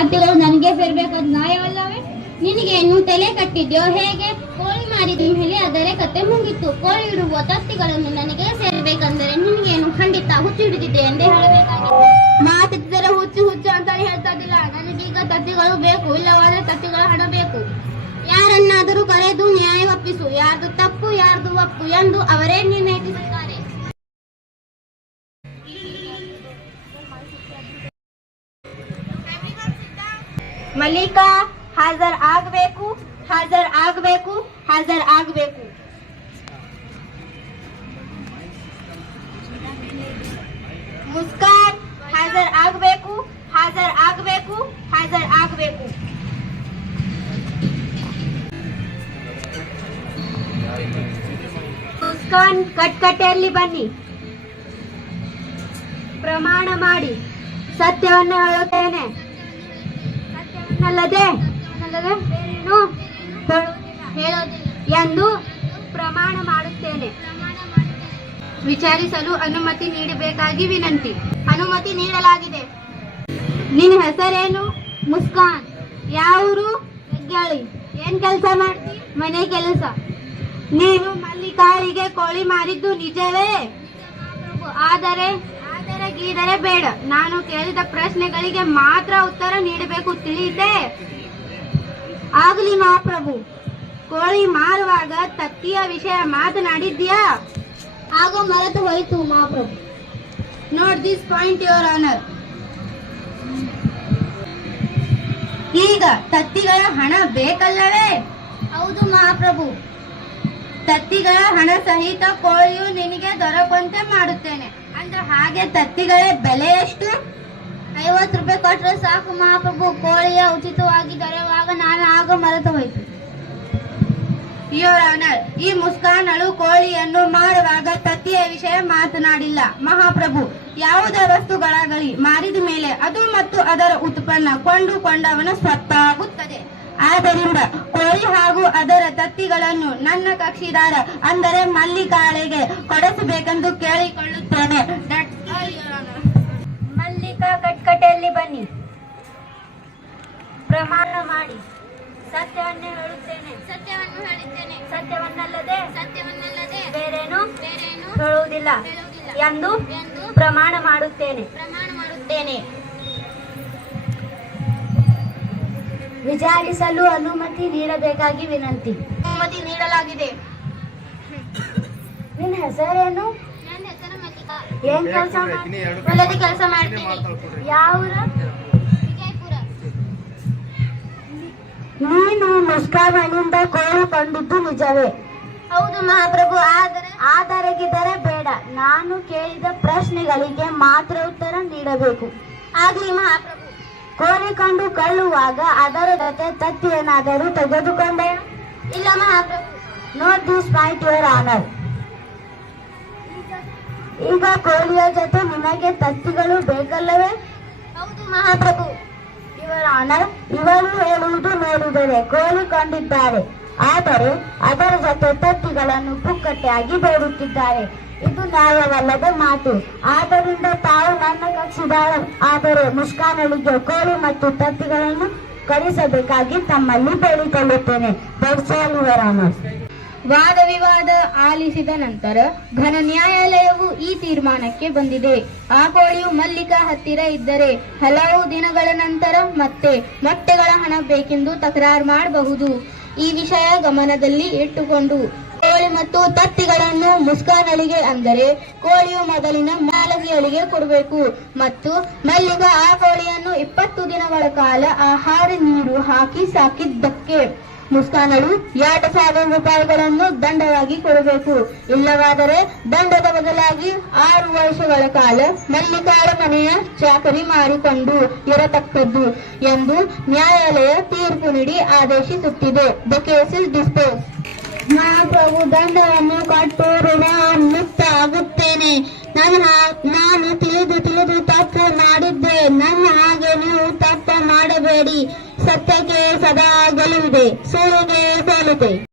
ತತ್ತಿಗಳು ನನಗೆ ಸೇರ್ಬೇಕಾದ ನ್ಯಾಯವಲ್ಲವೇ? ನಿನಗೇನು ತಲೆ ಕಟ್ಟಿದ್ಯೋ ಹೇಗೆ? ಕೋಳಿ ಮಾರಿದ ಮೇಲೆ ಅದರ ಕತೆ ಮುಗಿತ್ತು. ಕೋಳಿ ಇಡುವ ತತ್ತಿಗಳನ್ನು ನನಗೆ ಸೇರ್ಬೇಕಂದರೆ ನಿನಗೇನು ಖಂಡಿತ ಹುಚ್ಚು ಹಿಡಿದಿದೆ ಎಂದೇ ಹೇಳಬೇಕಾಗಿದೆ. ಮಾತಿದ್ದರೆ ಹುಚ್ಚು ಹುಚ್ಚು ಅಂತ ಹೇಳ್ತಾ ಇದ್ದಿಲ್ಲ. ನನಗೀಗ ತತ್ತಿಗಳು ಬೇಕು, ಇಲ್ಲವಾದ್ರೆ ತತ್ತಿಗಳ ಹಣ ಬೇಕು. ಯಾರನ್ನಾದರೂ ಕರೆದು ನ್ಯಾಯ ಒಪ್ಪಿಸು. ಯಾರ್ದು ತಪ್ಪು ಯಾರ್ದು ಒಪ್ಪು ಎಂದು ಅವರೇ ನಿರ್ಣಯಿಸುತ್ತಾರೆ. ಮಲ್ಲಿಕಾ, ಹಾಜರ್ ಆಗಬೇಕು, ಹಾಜರ್ ಆಗಬೇಕು, ಹಾಜರ್ ಆಗಬೇಕು. ಮುಸ್ಕಾನ್, ಹಾಜರ್ ಆಗಬೇಕು, ಹಾಜರ್ ಆಗಬೇಕು, ಹಾಜರ್ ಆಗಬೇಕು. ಮುಸ್ಕಾನ್, ಕಟ್ಕಟೆಯಲ್ಲಿ ಬನ್ನಿ. ಪ್ರಮಾಣ ಮಾಡಿ. ಸತ್ಯವನ್ನು ಹೇಳುತ್ತೇನೆ, ಸತ್ಯವನ್ನಲ್ಲದೆ ಬೇರೇನು ಹೇಳೋದಿಲ್ಲ ಎಂದು ಪ್ರಮಾಣ ಮಾಡುತ್ತೇನೆ. ವಿಚಾರಿಸಲು ಅನುಮತಿ ನೀಡಬೇಕಾಗಿ ವಿನಂತಿ. ಅನುಮತಿ ನೀಡಲಾಗಿದೆ. ನಿನ್ನ ಹೆಸರೇನು? ಮುಸ್ಕಾನ್. ಯಾವೂರು? ಹೆಗ್ಗಾಳಿ. ಏನ್ ಕೆಲಸ ಮಾಡ್ತಿ? ಮನೆ ಕೆಲಸ. ನೀನು ಮಲ್ಲಿಕಾಳಿಗೆ ಕೋಳಿ ಮಾರಿದ್ದು ನಿಜವೇ? ಆದರೆ ಗೀದರೆ ಬೇಡ. ನಾನು ಕೇಳಿದ ಪ್ರಶ್ನೆಗಳಿಗೆ ಮಾತ್ರ ಉತ್ತರ ನೀಡಬೇಕು, ತಿಳಿಯಿತೆ? ಆಗಲಿ ಮಹಾಪ್ರಭು. ಕೋಳಿ ಮಾರುವಾಗ ತತ್ತಿಯ ವಿಷಯ ಮಾತನಾಡಿದ್ಯಾ? ಆಗ ಮರೆತು ಹೋಯಿತು ಮಹಾಪ್ರಭು. Note this point your honour. ಈಗ ತತ್ತಿಗಳ ಹಣ ಬೇಕಲ್ಲವೇ? ಹೌದು ಮಹಾಪ್ರಭು. ತತ್ತಿಗಳ ಹಣ ಸಹಿತ ಕೋಳಿಯು ನಿನಗೆ ದೊರಕುವಂತೆ ಮಾಡುತ್ತೇನೆ. ಅಂದ್ರೆ ಹಾಗೆ ತತ್ತಿಗಳ ಬೆಲೆ ಎಷ್ಟು? 50 ರೂಪಾಯಿ ಕೊಟ್ಟರೆ ಸಾಕು ಮಹಾಪ್ರಭು. ಕೋಳಿಯ ಉಚಿತವಾಗಿ ದೊರೆಯುವಾಗ ನಾನು ಆಗ ಮರೆತು ಹೋಯಿತು. ಯುವರ್ ಆನರ್, ಈ ಮುಸ್ಕಾನಳು ಕೋಳಿಯನ್ನು ಮಾರುವಾಗ ತತ್ತಿಯ ವಿಷಯ ಮಾತನಾಡಿಲ್ಲ ಮಹಾಪ್ರಭು. ಯಾವುದೇ ವಸ್ತುಗಳಾಗಲಿ ಮಾರಿದ ಮೇಲೆ ಅದು ಮತ್ತು ಅದರ ಉತ್ಪನ್ನ ಕೊಂಡುಕೊಂಡವನ ಸ್ವತ್ತಾಗುತ್ತದೆ. ಆದ್ದರಿಂದ ಕೋಳಿ ಹಾಗೂ ಅದರ ತತ್ತಿಗಳನ್ನು ನನ್ನ ಕಕ್ಷಿದಾರ ಅಂದರೆ ಮಲ್ಲಿಕಾಳಿಗೆ ಕೊಡಿಸಬೇಕೆಂದು ಕೇಳಿಕೊಳ್ಳುತ್ತೇನೆ. ಮಲ್ಲಿಕಾ, ಕಟ್ಕಟೆಯಲ್ಲಿ ಬನ್ನಿ. ಪ್ರಮಾಣ ಮಾಡಿ. ಸತ್ಯವನ್ನೇ ಹೇಳುತ್ತೇನೆ, ಸತ್ಯವನ್ನು ಹೇಳುತ್ತೇನೆ, ಸತ್ಯವನ್ನಲ್ಲದೆ ಬೇರೇನು ಹೇಳುವುದಿಲ್ಲ ಎಂದು ಪ್ರಮಾಣ ಮಾಡುತ್ತೇನೆ. ವಿಚಾರಿಸಲು ಅನುಮತಿ ನೀಡಬೇಕಾಗಿ ವಿನಂತಿ. ಅನುಮತಿ ನೀಡಲಾಗಿದೆ. ನಿನ್ನ ಹೆಸರೇನು? ನನ್ನ ಹೆಸರು ಮಲ್ಲಿಕಾ. ಏನ್ ಕೆಲಸ? ಹೊಲದ ಕೆಲಸ ಮಾಡ್ತೀನಿ. ಯಾವ ಊರ? ವಿಜಯಪುರ. ನೀನು ಮುಸ್ಕಾನಿಂದ ಕೋಳಿ ಕೊಂಡಿದ್ದು ನಿಜವೇ? ಹೌದು ಮಹಾಪ್ರಭು. ಆದರೆ ಗಿದರೆ ಬೇಡ. ನಾನು ಕೇಳಿದ ಪ್ರಶ್ನೆಗಳಿಗೆ ಮಾತ್ರ ಉತ್ತರ ನೀಡಬೇಕು. ಆಗ್ಲಿ ಮಹಾಪ್ರಭು. ಕೋಳಿ ಕೊಂಡು ಕೊಳ್ಳುವಾಗ ಅದರ ಜೊತೆ ತತ್ತಿಯನ್ನಾದರೂ ತೆಗೆದುಕೊಂಡೆ? ಇಲ್ಲ ಮಹಾಪ್ರಭು. Note this point your honour. ಈಗ ಕೋಳಿಯ ಜೊತೆ ನಿಮಗೆ ತತ್ತಿಗಳು ಬೇಕಲ್ಲವೇ? ಹೌದು ಮಹಾಪ್ರಭು. ಯುವರ್ ಆನರ್, ಇವರು ಹೇಳುವುದು ನೋಡಿದರೆ ಕೋಳಿ ಕೊಂಡಿದ್ದಾರೆ, ಆದರೆ ಅದರ ಜೊತೆ ತತ್ತಿಗಳನ್ನು ಪುಕ್ಕಟ್ಟೆಯಾಗಿ ಬೇಡುತ್ತಿದ್ದಾರೆ. ಇದು ನ್ಯಾಯವಲ್ಲದ ಮಾತು. ಆದ್ದರಿಂದ ತಾವು ನನ್ನ ಕಕ್ಷಿದಾರ ಆದರೆ ಮುಸ್ಕಾನಳಿಗೆ ಕೋಳಿ ಮತ್ತು ತತ್ತಿಗಳನ್ನು ಕಳಿಸಬೇಕಾಗಿ ತಮ್ಮಲ್ಲಿ ಬೇಡಿಕೊಳ್ಳುತ್ತೇನೆ. ವಾದ ವಿವಾದ ಆಲಿಸಿದ ನಂತರ ಘನ ನ್ಯಾಯಾಲಯವು ಈ ತೀರ್ಮಾನಕ್ಕೆ ಬಂದಿದೆ. ಆ ಕೋಳಿಯು ಮಲ್ಲಿಕಾ ಹತ್ತಿರ ಇದ್ದರೆ ಹಲವು ದಿನಗಳ ನಂತರ ಮತ್ತೆ ಮೊಟ್ಟೆಗಳ ಹಣ ಬೇಕೆಂದು ತಕರಾರು ಮಾಡಬಹುದು. ಈ ವಿಷಯ ಗಮನದಲ್ಲಿ ಇಟ್ಟುಕೊಂಡು ಕೋಳಿ ಮತ್ತು ತತ್ತಿಗಳನ್ನು ಮುಸ್ಕಾನಳಿಗೆ ಅಂದರೆ ಕೋಳಿಯು ಮೊದಲಿನ ಮಾಲಕಿಯಳಿಗೆ ಕೊಡಬೇಕು ಮತ್ತು ಮಲ್ಲಿಕಾ ಆ ಕೋಳಿಯನ್ನು 20 ದಿನಗಳ ಕಾಲ ಆಹಾರ ನೀರು ಹಾಕಿ ಸಾಕಿದ್ದಕ್ಕೆ ಮುಸ್ಕಾನಳು 2,000 ರೂಪಾಯಿಗಳನ್ನು ದಂಡವಾಗಿ ಕೊಡಬೇಕು. ಇಲ್ಲವಾದರೆ ದಂಡದ ಬದಲಾಗಿ 6 ವರ್ಷಗಳ ಕಾಲ ಮಲ್ಲಿಕಾಳ ಮನೆಯ ಚಾಕರಿ ಮಾಡಿಕೊಂಡು ಇರತಕ್ಕದ್ದು ಎಂದು ನ್ಯಾಯಾಲಯ ತೀರ್ಪು ನೀಡಿ ಆದೇಶಿಸುತ್ತಿದೆ. The case is dispose. ಮಹಾಪ್ರಭು, ದಂಡವನ್ನು ಕೊಟ್ಟು ಋಣ ಮುಕ್ತ ಆಗುತ್ತೇನೆ. ನಾನು ತಿಳಿದು ತಪ್ಪು ಮಾಡಿದ್ದೆ. ನನ್ನ ಹಾಗೆ ನೀವು ತಪ್ಪು ಮಾಡಬೇಡಿ. ಸತ್ಯಕ್ಕೆ ಸದಾ ಗೆಲುವಿದೆ, ಸುಳ್ಳಿಗೆ ಸೋಲುತ್ತೆ.